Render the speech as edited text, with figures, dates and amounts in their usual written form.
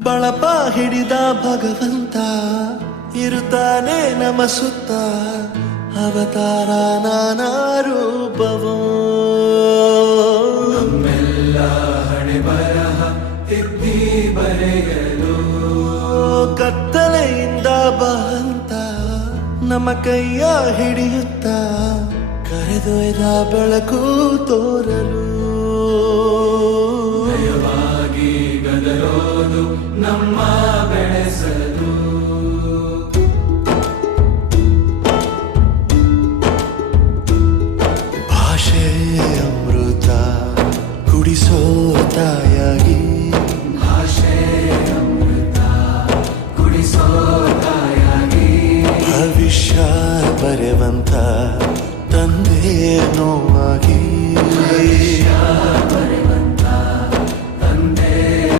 ಬಳಪ ಹಿಡಿದ ಭಗವಂತ ಇರುತ್ತಾನೆ ನಮ ಸುತ್ತ ಅವತಾರ ನಾನಾ ರೂಪವೋ ನಮ್ಮೆಲ್ಲ ಹಣೆ ಬರಹ ತಿದ್ದಿ ಬರೆಯಲು ಕತ್ತಲೆಯಿಂದ ಬಹಂತ ನಮ್ಮ ಕೈಯ ಹಿಡಿಯುತ್ತ ಕರೆದೊಯ್ದ ಬೆಳಕು ತೋರಲು ನಯವಾಗಿ ಗದರೋದು ನಮ್ಮ ಬೆಳೆಸಲು ಭಾಷೆ ಅಮೃತ ಕುಡಿಸೋ ತಾಯಾಗಿ ಭಾಷೆ ಅಮೃತ ಕುಡಿಸೋ ತಾಯಾಗಿ ಭವಿಷ್ಯ ಬರೆವಂತ ತಂದೆ ನೋವು